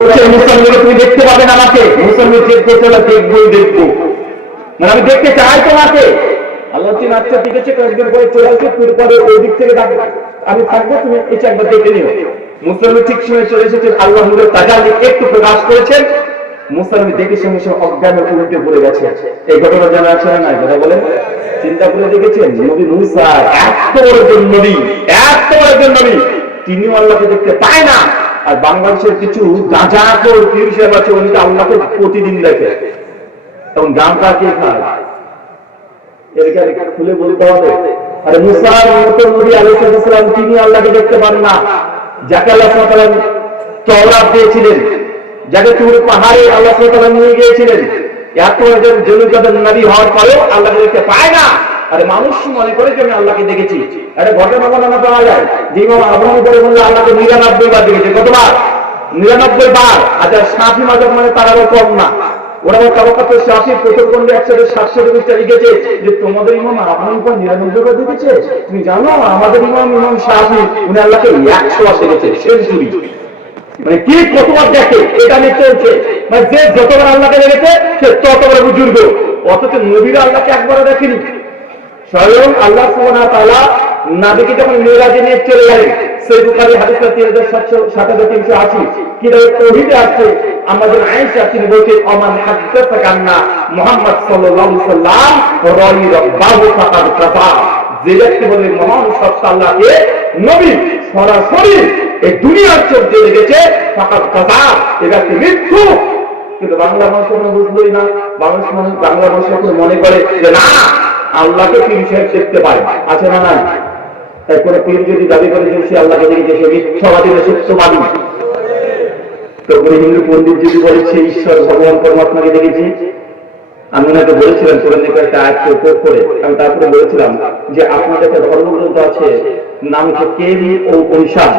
মুসলমানকে তুমি দেখতে পাবে না, আমাকে মুসলমান দেখবো, চলো দেখবোই দেখবো, মানে আমি দেখতে চাই তোমাকে। আল্লাহ বলছেন আচ্ছা ঠিক আছে, কয়েকদিন পরে চলে আসবে, পরে ওই দিক থেকে আমি থাকবো, তুমি এসে একবার দেখে নিও। মুসলমান ঠিক সময় চলে এসেছেন, আল্লাহ নূরের তাজাল্লি একটু প্রকাশ করেছেন, মুসলমান দেখে সঙ্গে সঙ্গে অজ্ঞানের উল্টে পড়ে গেছে। এই ঘটনা জানা আছে না? কথা বলে চিন্তা করে দেখেছেন, নবী মুসা এত বড় একজন নবী, এত বড় একজন নবী, তিনিও আল্লাহকে দেখতে পায় না। আর বাংলাদেশের কিছু গাঁজাখোর পীর সাহেব আছে, উনি আল্লাহকে প্রতিদিন দেখে, তখন গানটা কে খায়? এর খুলে বলতে হবে। আরে মুসার মতো নবী আলাইহিস সালাম তিনি আল্লাহকে দেখতে পান না, যাকে আল্লাহ সুবহানাহু ওয়া তাআলা তাওরাত দিয়েছিলেন, যাকে তুর পাহাড়ে আল্লাহ সুবহানাহু ওয়া তাআলা নিয়ে গিয়েছিলেন, এত একজন জনজাতির নবী হওয়ার পরেও আল্লাহকে দেখতে পায় না। আরে মানুষ মনে করে যে আমি আল্লাহকে দেখেছি। আরে ঘটনা বর্ণনা পাওয়া যায় যে ইমাম আবু হানিফা রাহিমাহুল্লাহ আল্লাহকে 99 বার দেখেছে। কতবার? 99 বার। আচ্ছা শাফি মাযহাব মানে তার আবার কম না, ওরা তাবাকাত শাফি প্রথম খণ্ডে 107 লিখেছে যে তোমাদের ইমাম আবু হানিফা 99 বার দেখেছে। তুমি জানো আমাদের ইমাম শাফি উনি আল্লাহকে 100 বার দেখেছে, সেঞ্চুরি। মানে কি কতবার দেখে এটা নিয়ে চলছে, মানে যে যতবার আল্লাহকে দেখেছে সে ততবার বুজুর্গ, অথচ নবীরা আল্লাহকে একবারও দেখেনি। স্বয়ং আল্লাহ সুবহানাহু ওয়া তাআলা নবীকে যখন মিরাজে নিয়ে চলে গেলেন, সহিহ বুখারী হাদিস 3780 কিতাবে তাওহীদে আছে, আমাদের আয়েশা তিনি বলছেন আমান হাদাসাকা আন্না মুহাম্মদ সাল্লাল্লাহু আলাইহি ওয়াসাল্লাম রাই রাব্বাহু ফাকাদ কাফা, যে ব্যক্তি বলে মহান সত্তা আল্লাহকে নবী সরাসরি এই দুনিয়ার চোখ দিয়ে দেখেছে ফাকাদ কাফা, এই ব্যক্তি মিথ্যু। কিন্তু বাংলা ভাষা বুঝলোই না, বাংলা ভাষা মনে করে যে না আল্লাহকে পীর সাহেব দেখতে পায়, আছে না নাই? তারপরে পীর যদি দাবি করে যে সে আল্লাহকে দেখেছে, সে মিথ্যাবাদী না সত্যবাদী? তারপরে হিন্দু পণ্ডিত যদি বলেছে ঈশ্বর ভগবান পরমাত্মাকে দেখেছি, আমি ওনাকে বলেছিলাম কোরআন থেকে একটা আয়াত প্রয়োগ করে, আমি তারপরে বলেছিলাম যে আপনাদের একটা ধর্মগ্রন্থ আছে, নাম হচ্ছে কেবি ও উপনিষদ।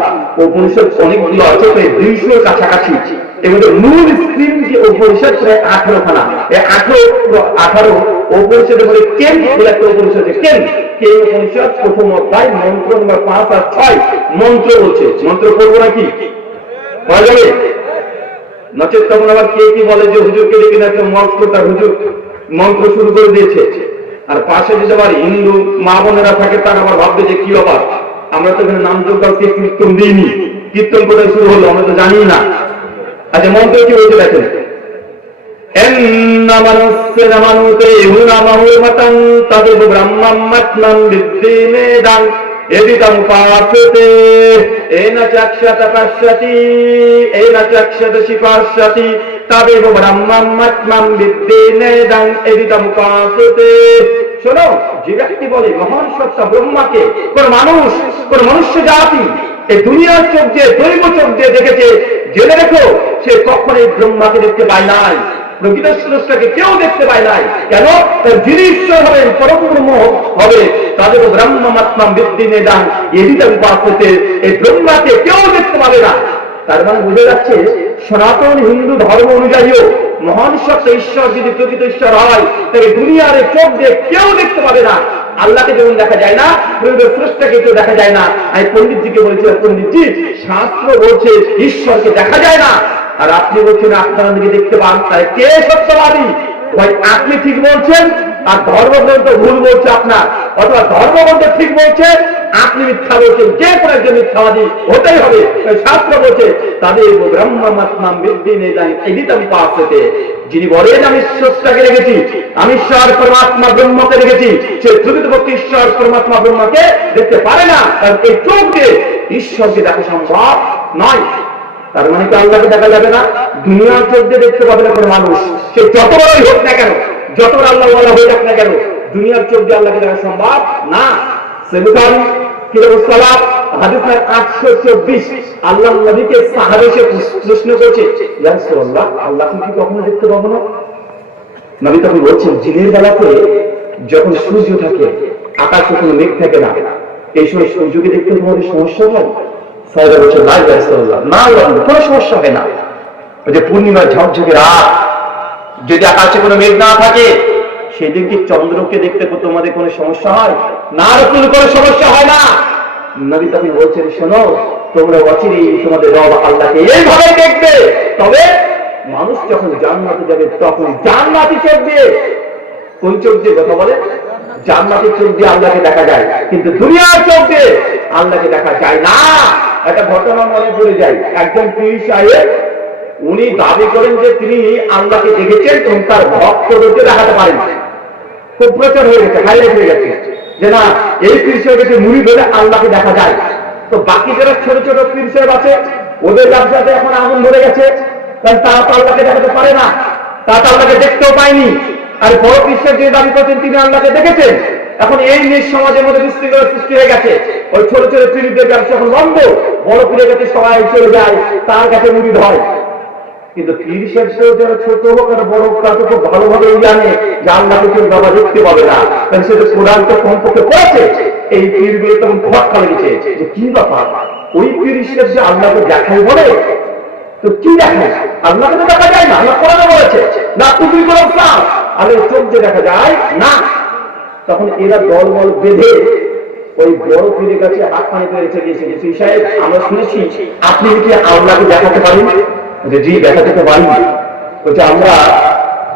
উপনিষদ অনেকগুলো আছে, প্রায় 200 কাছাকাছি। এর মধ্যে মূল স্ক্রিন যে উপনিষদ প্রায় 18 খানা। এই 18 উপনিষদের মধ্যে কেন বলে একটা উপনিষদ, কেন উপনিষদ প্রথম অধ্যায় মন্ত্র নম্বর 5 আর 6 মন্ত্র বলছে। মন্ত্র পড়বো নাকি? পাওয়া যাবে? নচেত তখন আবার কে কি বলে যে হুজুরকে দেখি না একটা মন্ত্রটার হুজুর মন্ত্র শুরু করে দিয়েছে। আর পাশে যদি আবার হিন্দু মা বোনেরা থাকে তারা আবার ভাববে যে কি ব্যাপার, আমরা তো এখানে নাম যোগ্যকে কীর্তন দিইনি, কীর্তন কোথায় শুরু হলো আমরা তো জানি না। আচ্ছা মন্ত্র কি বলছে দেখেন, এদিতাম পার্শ্বতে এনা চাক্ষাত পাশ্চাতি এনা চাক্ষাত শিপাশ্চাতি তাদেব ব্রহ্মাত্মাম বিদ্যেনেদাং এদিতাম পার্শ্বতে। শোনো, যে ব্যক্তি বলে মহান সত্তা ব্রহ্মাকে কোন মানুষ, কোন মনুষ্য জাতি এই দুনিয়ার চোখ দিয়ে, দৈব চোখ দিয়ে দেখেছে, জেনে রেখো সে কখনোই ব্রহ্মাকে দেখতে পায় নাই, প্রকৃত স্রষ্টাকে কেউ দেখতে পায় নাই। কেন? তার যিনি ঈশ্বর হবেন, পরব্রহ্ম হবে, তাদের ব্রহ্মাত্মা বৃদ্ধি নেদান এদিকে উপাসতে এই ব্রহ্মাকে কেউ দেখতে পাবে না। তার মানে বুঝে যাচ্ছে সনাতন হিন্দু ধর্ম অনুযায়ীও মহান সত্তা ঈশ্বর যদি প্রকৃত ঈশ্বর হয়, তাকে দুনিয়ার চোখ দিয়ে কেউ দেখতে পাবে না। আল্লাহকে যেমন দেখা যায় না, স্রষ্টাকে কেউ দেখা যায় না। আমি পণ্ডিতজিকে বলেছিলাম, পণ্ডিতজি শাস্ত্র বলছে ঈশ্বরকে দেখা যায় না, আর আপনি বলছেন আপনারা দিকে দেখতে পান, তাই কে সত্যবাদী? ভাই আপনি ঠিক বলছেন আর ধর্মগ্রন্থ ভুল বলছে আপনার, অথবা ধর্মগ্রন্থ ঠিক বলছে আপনি মিথ্যা বলছেন, যে কোনো একজন মিথ্যাবাদী হতেই হবে। শাস্ত্র বলছে তাদের ব্রহ্মাত্মাম বৃদ্ধি নেই যায় এদিকে আমি পাশে, যিনি বলেন আমি স্রষ্টাকে রেখেছি, আমি ঈশ্বর পরমাত্মা ব্রহ্মকে রেখেছি, সে প্রকৃতপক্ষে ঈশ্বর পরমাত্মা ব্রহ্মকে দেখতে পারে না, কারণ এই চোখ দিয়ে ঈশ্বরকে দেখা সম্ভব নয়। তার মানে কি আল্লাহকে দেখা যাবে না? দুনিয়ার চোখ দিয়ে দেখতে পাবে না কোনো মানুষ, সে যত বড়ই হোক না কেন, যত আল্লাহ ওয়ালা হয়ে যাক না কেন, দুনিয়ার চোখ দিয়ে আল্লাহকে দেখা সম্ভব না। সেবুখারী কিতাব সালাত হাদিস 824 আল্লাহ নবীকে সাহাবী এসে প্রশ্ন করছে, ইয়া রাসূলুল্লাহ আল্লাহকে কি কখনো দেখতে পাবো না? নবী তখন বলছেন দিনের বেলাতে যখন সূর্য থাকে, আকাশে কোনো মেঘ থাকে না, এই সময় সূর্যকে দেখতে তোমাদের সমস্যা হয়? সাহাবীরা বলছে না ইয়া রাসূলুল্লাহ, না কোনো সমস্যা হয় না। ওই যে পূর্ণিমার ঝকঝকে রাত, যদি আকাশে কোনো মেঘ না থাকে সেদিন কি চন্দ্রকে দেখতে তোমাদের কোনো সমস্যা হয়? না রাসূল, কোনো সমস্যা হয় না। নবী তখন বলছেন শোনো, তোমরা অচিরেই তোমাদের রব আল্লাহকে এইভাবে দেখবে। তবে মানুষ যখন জান্নাতে যাবে তখন জান্নাতি চোখ দিয়ে, কোন চোখ দিয়ে কথা বলে? জান্নাতি চোখ দিয়ে আল্লাহকে দেখা যায়, কিন্তু দুনিয়ার চোখ দিয়ে আল্লাহকে দেখা যায় না। একটা ঘটনা মনে পড়ে যায়, একজন পীর সাহেব উনি দাবি করেন যে তিনি আল্লাহকে দেখেছেন এবং তার ভক্তদেরকে দেখাতে পারেন। খুব প্রচার হয়ে গেছে, হাইলাইট হয়ে গেছে যে না এই পীর সাহেবকে মুড়ি ধরে আল্লাহকে দেখা যায়। তো বাকি যারা ছোট ছোট পীর সাহেব আছে ওদের ব্যবসাতে এখন আগুন ধরে গেছে, কারণ তারা তো আল্লাহকে দেখাতে পারে না, তারা তো আল্লাহকে দেখতেও পায়নি। আর বড় পীর সাহেব যে দাবি করছেন তিনি আল্লাহকে দেখেছেন। এখন এই নিজ সমাজের মধ্যে বিশৃঙ্খলা সৃষ্টি হয়ে গেছে, ওই ছোট ছোট পীরদের ব্যবসা এখন বন্ধ, বড় পীরের কাছে সবাই চলে যায়, তার কাছে মুড়ি ধরে। কিন্তু পীর সাহেব যারা ছোট হোক আর বড় হোক তারা তো খুব ভালোভাবে জানে যে আল্লাহকে কেউ বাবা দেখতে পাবে না, কারণ সেটা কোরআন তো কমপক্ষে পড়েছে। এই পীর গুলো তখন খটকা লেগেছে যে কি ব্যাপার, ওই পীর সাহেব যে আল্লাহকে দেখাই বলে, তো কি দেখায়? আল্লাহকে তো দেখা যায় না, আল্লাহ কোরআনে বলেছে না তুমি কোনো আল্লাহ চোখ যে দেখা যায় না। তখন এরা দলবল বেঁধে ওই বড় পীরের কাছে হাত পানি পেরেছে গিয়েছে, পীর সাহেব আমরা শুনেছি আপনি কি আল্লাহকে দেখাতে পারেন? যে জি দেখাতে তো পারি। বলছে আমরা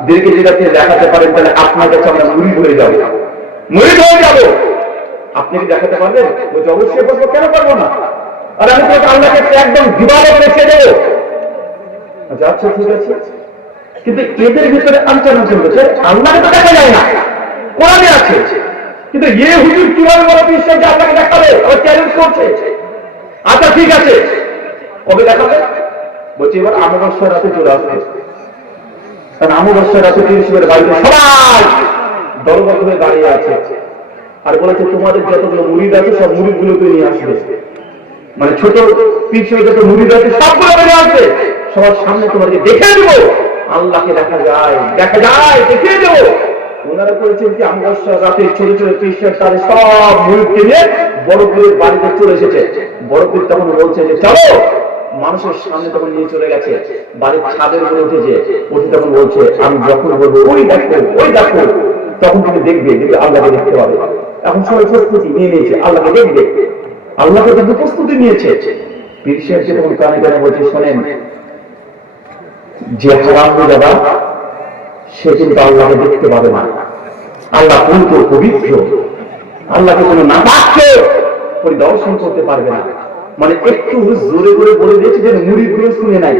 দেরকে যেটাকে দেখাতে পারেন তাহলে আপনার কাছে আমরা মুরিদ হয়ে যাবো, মুরিদ হয়ে যাবো। আপনি কি দেখাতে পারবেন? বলছে অবশ্যই বলবো, কেন পারবো না, আর আমি তো আল্লাহকে একদম দিবালো রেখে দেবো। আচ্ছা ঠিক আছে, কিন্তু এদের ভিতরে আলোচনা চলছে আল্লাহকে তো দেখা যায় না, কোরআনে আছে, কিন্তু এ হুজুর কিভাবে বড় বিশ্বাস যে আল্লাহকে দেখাবে, আবার চ্যালেঞ্জ করছে। আচ্ছা ঠিক আছে, কবে দেখাবে? বলছি এবার অমাবস্যা রাতে চলে আসবে, কারণ অমাবস্যা রাতে পীর বাড়িতে সবাই দলবদ্ধ হয়ে দাঁড়িয়ে আছে, আর বলেছে তোমাদের যতগুলো মুরিদ আছে সব মুরিদ গুলোকে নিয়ে আসবে, মানে ছোট পীর যত মুরিদ আছে সবগুলো বেরিয়ে আসবে, সবার সামনে তোমাকে দেখে দেবো আল্লাহকে দেখা যায়, দেখা যায় দেখিয়ে দেবো। ওনারা করেছেন কি অমাবস্যা রাতে ছোট ছোট পীর তাদের সব মুরিদকে নিয়ে বড় পীরের বাড়িতে চলে এসেছে। বড় পীর তখন বলছে যে চলো, মানুষের সামনে তখন নিয়ে চলে গেছে, বাড়ির ছাদের উপরে উঠেছে, উঠে তখন বলছে আমি যখন বলবো ওই দেখো ওই দেখো, তখন তুমি দেখবে, দেখবে আল্লাহকে দেখতে পাবে। এখন সবাই প্রস্তুতি নিয়ে নিয়েছে, আল্লাহকে দেখবে, আল্লাহকে কিন্তু প্রস্তুতি নিয়েছে। পীর সাহেব তখন কানে কানে বলছে শোনেন, যে হারাম দাদা সে কিন্তু আল্লাহকে দেখতে পাবে না, আল্লাহ কিন্তু পবিত্র, আল্লাহকে কোনো নাপাক পরিদর্শন করতে পারবে না। মানে একটু জোরে করে বলে দিয়েছে যে মুরিদ গুলো শুনে নাই,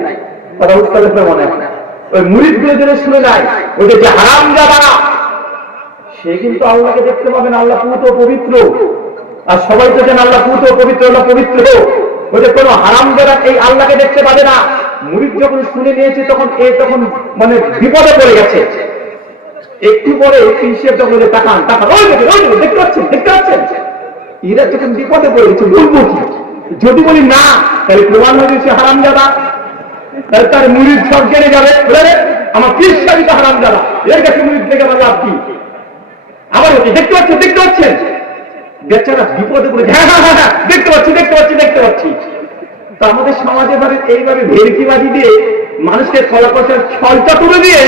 তারা উত্তরে মনে হয় ওই মুরিদ গুলো যেন শুনে নাই, ওই যে হারাম যাবা সে কিন্তু আল্লাহকে দেখতে পাবে না, আল্লাহ পুত পবিত্র। আর সবাই তো যেন আল্লাহ পুত পবিত্র, আল্লাহ পবিত্র, ওই যে কোনো হারাম যারা এই আল্লাহকে দেখতে পাবে না। মুরিদ যখন শুনে নিয়েছে তখন তখন মানে বিপদে পড়ে গেছে। একটু পরে পীর যখন তাকান তাকান ওই দেখতে পাচ্ছেন দেখতে পাচ্ছেন, এরা যখন বিপদে পড়ে গেছে বলবো কি? যদি বলি না তাহলে প্রমাণ হয়ে গেছে হারাম যারা, তাহলে তার মুরিদ সব জেনে যাবে আমার পীর সাহেব হারাম যারা, এর কাছে মুরিদ থেকে আমার লাভ কি? আবার দেখতে পাচ্ছেন দেখতে পাচ্ছেন, বেচারা বিপদে পড়ে হ্যাঁ হ্যাঁ হ্যাঁ দেখতে পাচ্ছি দেখতে পাচ্ছি দেখতে পাচ্ছি। তা আমাদের সমাজে ভাবে এইভাবে ভেরকিবাজি দিয়ে মানুষকে ফলাফলের ছলটা তুলে দিয়ে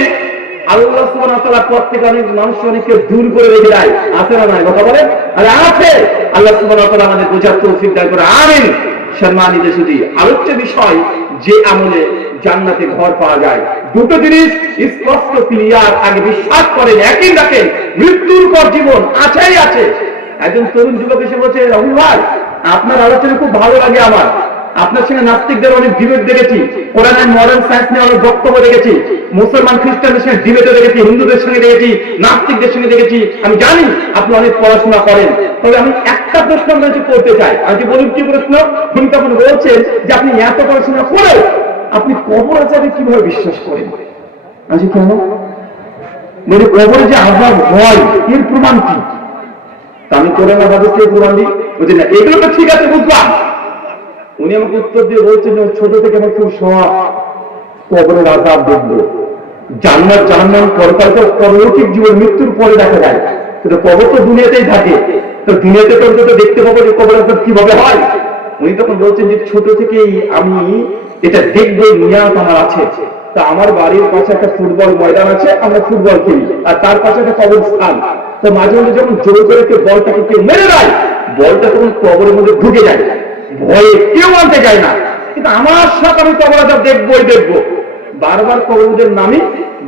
আল্লাহ সুবহানাহু ওয়া তাআলা প্রত্যেক মানুষ অনেককে দূর করে রেখে দেয়, আছে না নাই কথা বলেন? আরে আছে, আল্লাহ সুবহানাহু ওয়া তাআলা আমাদের বোঝার তৌফিক দান করে, আমিন। সম্মানিত সুধী, আলোচ্য বিষয় যে আমলে জান্নাতে ঘর পাওয়া যায়। দুটো জিনিস স্পষ্ট ক্লিয়ার, আগে বিশ্বাস করেন, একই রাখেন, মৃত্যুর পর জীবন আছেই আছে। একজন তরুণ যুবক এসে বলছে রবি ভাই আপনার আলোচনা খুব ভালো লাগে আমার, আপনার সঙ্গে নাস্তিকদের অনেক ডিবেট দেখেছি, কোরআন এন্ড মডার্ন সায়েন্স নিয়ে অনেক বক্তব্য দেখেছি, মুসলমান খ্রিস্টানদের সঙ্গে ডিবেটও দেখেছি, হিন্দুদের সঙ্গে দেখেছি, নাস্তিকদের সঙ্গে দেখেছি, আমি জানি আপনি অনেক পড়াশোনা করেন। তবে আমি একটা প্রশ্ন আপনার করতে চাই। আমি বলুন কি প্রশ্ন? তিনি তখন বলছেন যে আপনি এত পড়াশোনা করে আপনি কবর আযাবে কিভাবে বিশ্বাস করেন? আমি কেন বলি কবরে যে আযাব হয় এর প্রমাণ কি? আমি কোরআন হাদিসে প্রমাণ দিই, বুঝি না এগুলো তো ঠিক আছে বুঝলাম। উনি আমাকে উত্তর দিয়ে বলছেন ছোট থেকে আমার খুব শখ কবরের আযাব দেখবো, জান্নাত জাহান্নাম পরলৌকিক জীবন মৃত্যুর পরে দেখা যায়, কিন্তু কবর তো দুনিয়াতেই থাকে, তো দুনিয়াতে তো দেখতে পাবো যে কবরের আযাব কিভাবে হয়। উনি তখন বলছেন যে ছোট থেকেই আমি এটা দেখবো, নিয়াত আমার আছে। তা আমার বাড়ির পাশে একটা ফুটবল ময়দান আছে, আমরা ফুটবল খেলি, আর তার পাশে একটা কবরস্থান। তো মাঝে মাঝে যখন জোর করে কেউ বলটাকে কেউ মেরে দেয়, বলটা তখন কবরের মধ্যে ঢুকে যায়, ভয়ে কেউ আনতে যায় না। কিন্তু আমার সাথে আমি কবর আজাব দেখবোই দেখবো। বারবার কবরদের নামে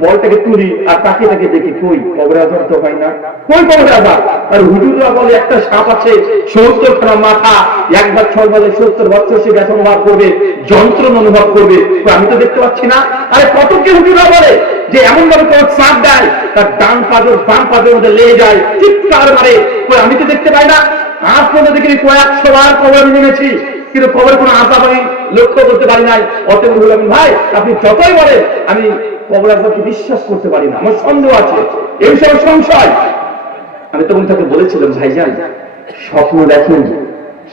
বলটাকে তুলি আর তাকে তাকে দেখি, কই কবর আজাব তো হয় না, কই কবর আজাব। আর হুজুররা বলে একটা সাপ আছে ৭০খানা মাথা, একবার ছয় বাজে ৭০ বছর সে ব্যথা অনুভব করবে, যন্ত্রণা অনুভব করবে। আমি তো দেখতে পাচ্ছি না। আরে কত কি হুজুররা বলে যে এমন ভাবে কোন চাপ দেয় তার ডান পাজর বাম পাজর মধ্যে লেগে যায়, চিৎকার মারে, আমি তো দেখতে পাই না। আজ পর্যন্ত দেখিনি, কয়েকশো বার কবর আমি নেমেছি, কিন্তু কবর কোনো আজাব আমি লক্ষ্য করতে পারি নাই। অতএব বললাম, ভাই আপনি যতই বলেন আমি কবর আজাবকে বিশ্বাস করতে পারি না, আমার সন্দেহ আছে, এই সব সংশয়। আমি তখন তাকে বলেছিলাম, ভাইজান স্বপ্ন দেখেন,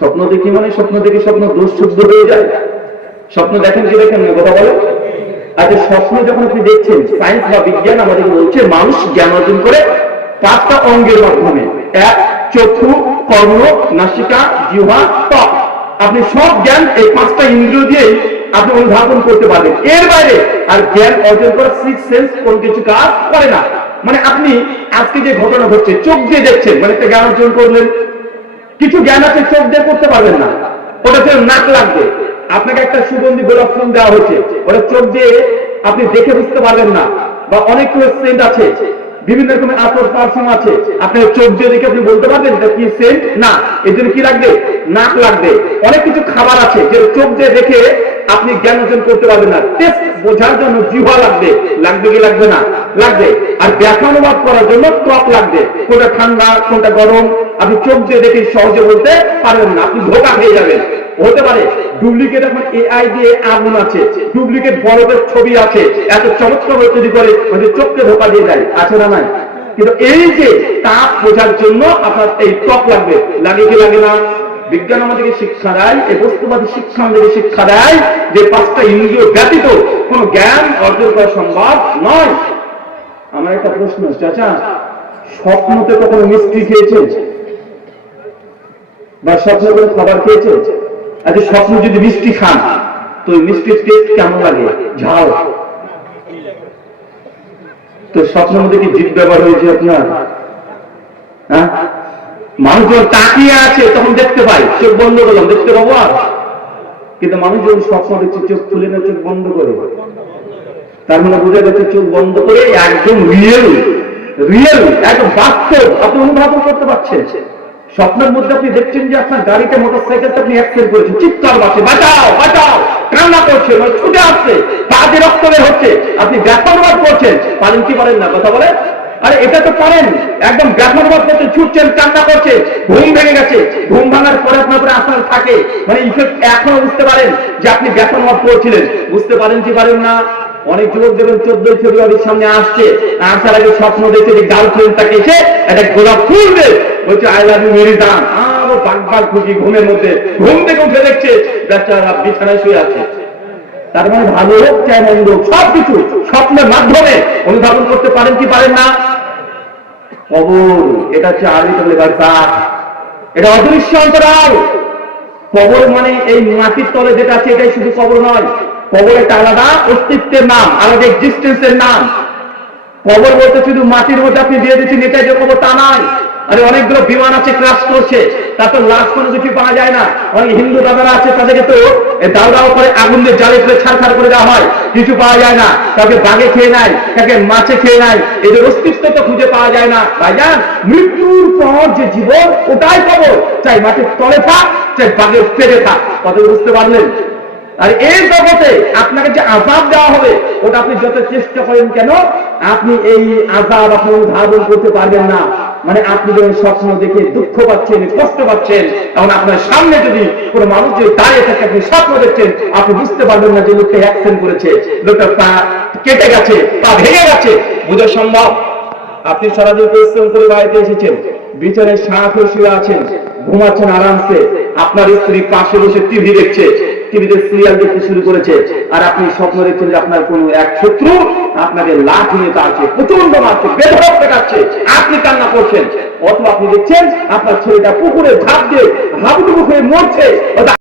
স্বপ্ন দেখি মানে স্বপ্ন দেখে স্বপ্ন দোষ শুদ্ধ হয়ে যায়। স্বপ্ন দেখেন কি দেখেন না, কথা বলে। আচ্ছা, স্বপ্ন যখন আপনি দেখছেন, সায়েন্স বা বিজ্ঞান আমাদের বলছে মানুষ জ্ঞান অর্জন করে 5টা অঙ্গের মাধ্যমে। এক, চক্ষু, কর্ণ, নাসিকা, জিহ্বা, ত্বক। আপনি সব জ্ঞান এই 5টা ইন্দ্রিয় দিয়ে আপনি অনুধাবন করতে পারবেন। এর বাইরে আর জ্ঞান অর্জন করার সিক্স সেন্স কোন কিছু কাজ করে না। মানে আপনি আজকে যে ঘটনা ঘটছে চোখ দিয়ে দেখছেন, মানে একটা জ্ঞান অর্জন করলেন। কিছু জ্ঞান আছে চোখ দিয়ে করতে পারবেন না, ওটা তো নাক লাগবে। আপনাকে একটা সুগন্ধি গোলাপ ফুল দেওয়া হয়েছে, ওটা চোখ দিয়ে আপনি দেখে বুঝতে পারবেন না। বা অনেকগুলো সেন্ট আছে, বিভিন্ন রকমের আতর পারফিউম আছে, আপনি চোখ দিয়ে দেখে আপনি বলতে পারবেন এটা কি সেন্ট না, এর জন্য কি লাগবে, নাক লাগবে। অনেক কিছু খাবার আছে যে চোখ দিয়ে দেখে আপনি জ্ঞান অর্জন করতে পারবেন না, টেস্ট বোঝার জন্য জিহ্বা লাগবে, লাগবে কি লাগবে না, লাগবে। আর ব্যাখ্যা অনুবাদ করার জন্য ত্বক লাগবে, কোনটা ঠান্ডা কোনটা গরম আপনি চোখ দিয়ে দেখে সহজে বলতে পারবেন না, আপনি ধোঁকা খেয়ে যাবেন। হতে পারে ডুপ্লিকেট, এখন এআই দিয়ে আগুন আছে, ডুপ্লিকেট বরফের ছবি আছে, এত চমৎকার তৈরি করে চোখকে ধোকা দিয়ে দেয়, আছে না নাই? কিন্তু এই যে তাপ বোঝার জন্য আপনার এই ত্বক লাগবে, লাগে কি লাগে না? বিজ্ঞান আমাদেরকে শিক্ষা দেয়, এই বস্তুবাদী শিক্ষা আমাদেরকে শিক্ষা দেয় যে 5টা ইন্দ্রিয় ব্যতীত কোন জ্ঞান অর্জন করা সম্ভব নয়। আমার একটা প্রশ্ন, চাচা স্বপ্নতে কখনো মিষ্টি খেয়েছে বা স্বপ্নে কোনো খাবার খেয়েছে? আচ্ছা, স্বপ্ন যদি মিষ্টি খান তো মিষ্টির টেস্ট কেমন লাগে? ঝাল। তো স্বপ্নের মধ্যে কি জিভ ব্যবহার হয়েছে আপনার? হ্যাঁ, মানুষ যখন তাকিয়ে আছে তখন দেখতে পাই, চোখ বন্ধ করলাম দেখতে পাবো আর। কিন্তু মানুষ যখন স্বপ্ন দেখছে চোখ খুলে না চোখ বন্ধ করে, তার মানে বোঝা যাচ্ছে চোখ বন্ধ করে একদম রিয়েল রিয়েল একদম বাস্তব আপনি অনুধাবন করতে পারছেন। স্বপ্নের মধ্যে আপনি দেখছেন যে আপনার গাড়িতে মোটরসাইকেলটা আপনি অ্যাক্সিডেন্ট করেছেন, চিৎকার বাজছে, বাঁচাও বাঁচাও, কান্না করছে, মানে ছুটে আসছে, পা দিয়ে রক্ত বের হচ্ছে, আপনি ব্যাখ্যা অনুবাদ করছেন, পারেন কি পারেন না, কথা বলে। আরে এটা তো পারেন, একদম ব্যাখ্যা অনুবাদ করছেন, ছুটছেন, কান্না করছে, ঘুম ভেঙে গেছে, ঘুম ভাঙার পরে আপনার উপরে আসার থাকে, মানে ইফেক্ট এখনো বুঝতে পারেন যে আপনি ব্যাখ্যা অনুবাদ করছিলেন, বুঝতে পারেন কি পারেন না। অনেক যুবক দেখবেন 14 ফেব্রুয়ারির সামনে আসছে, আসার আগে স্বপ্ন দেখছে যে গার্লফ্রেন্ড তাকে এসে একটা গোলাপ ফুল দেয়, বলছে আই লাভ ইউ মেরি জান, আরো বাগ বাগ খুশি, ঘুমের মধ্যে ঘুম থেকে উঠে দেখছে বেচারা বিছানায় শুয়ে আছে। তার মানে ভালো হোক চাই মন্দ হোক সবকিছু স্বপ্নের মাধ্যমে অনুধাবন করতে পারেন কি পারেন না? কবর, এটা হচ্ছে আরবি ভাষা, এটা অদৃশ্য অন্তরাল। কবর মানে এই মাটির তলে যেটা আছে এটাই শুধু কবর নয়, কবর একটা আলাদা অস্তিত্বের নাম, আলাদা এক্সিস্টেন্সের নাম। কবর বলতে শুধু মাটির মধ্যে আপনি দিয়ে দিচ্ছেন এটাই যে কবর তা নয়। আরে অনেকগুলো বিমান আছে ক্রাশ করছে, তারপর লাশ কোনো কিছু পাওয়া যায় না। অনেক হিন্দু দাদারা আছে তাদেরকে তো দাও দাও করে আগুন দিয়ে জ্বালিয়ে ফেলে ছাড় করে দেওয়া হয়, কিছু পাওয়া যায় না। তাকে বাঘে খেয়ে নেয়, তাকে মাছে খেয়ে নেয়, এদের অস্তিত্ব তো খুঁজে পাওয়া যায় না। ভাইজান, মৃত্যুর পর যে জীবন ওটাই কবর, চাই মাটির তলে থাক চাই বাঘের পেটে থাক, কথা বুঝতে পারলেন? আর এই জগতে আপনাকে যে আযাব দেওয়া হবে ওটা আপনি যত চেষ্টা করেন কেন আপনি এই আযাব আপনি ধারণ করতে পারবেন না। মানে আপনি যখন স্বপ্ন দেখে দুঃখ পাচ্ছেন, কষ্ট পাচ্ছেন, তখন আপনার সামনে যদি কোনো মানুষ যে দাঁড়িয়ে থাকে আপনি স্বপ্ন দেখছেন, আপনি বুঝতে পারবেন না যে লোকটা অ্যাক্সিডেন্ট করেছে, লোকটা পা কেটে গেছে, পা ভেঙে গেছে, বোঝা সম্ভব? আপনি সারাদিন পরিশ্রম করে বাড়িতে এসেছেন, বিছানায় সাঁত শুয়ে আছেন, ঘুমাচ্ছেন আরামসে, আপনার স্ত্রী পাশে বসে টিভি দেখছে, টিভিতে সিরিয়াল দেখতে শুরু করেছে, আর আপনি স্বপ্ন দেখছেন যে আপনার কোন এক শত্রু আপনাকে লাঠি নিয়ে তাড়ছে, প্রচন্ড মারছে, বেধড়ক পেটাচ্ছে, আপনি কান্না করছেন। অথবা আপনি দেখছেন আপনার ছেলেটা পুকুরে ঝাঁপ দিয়ে হাবুডুবু হয়ে মরছে।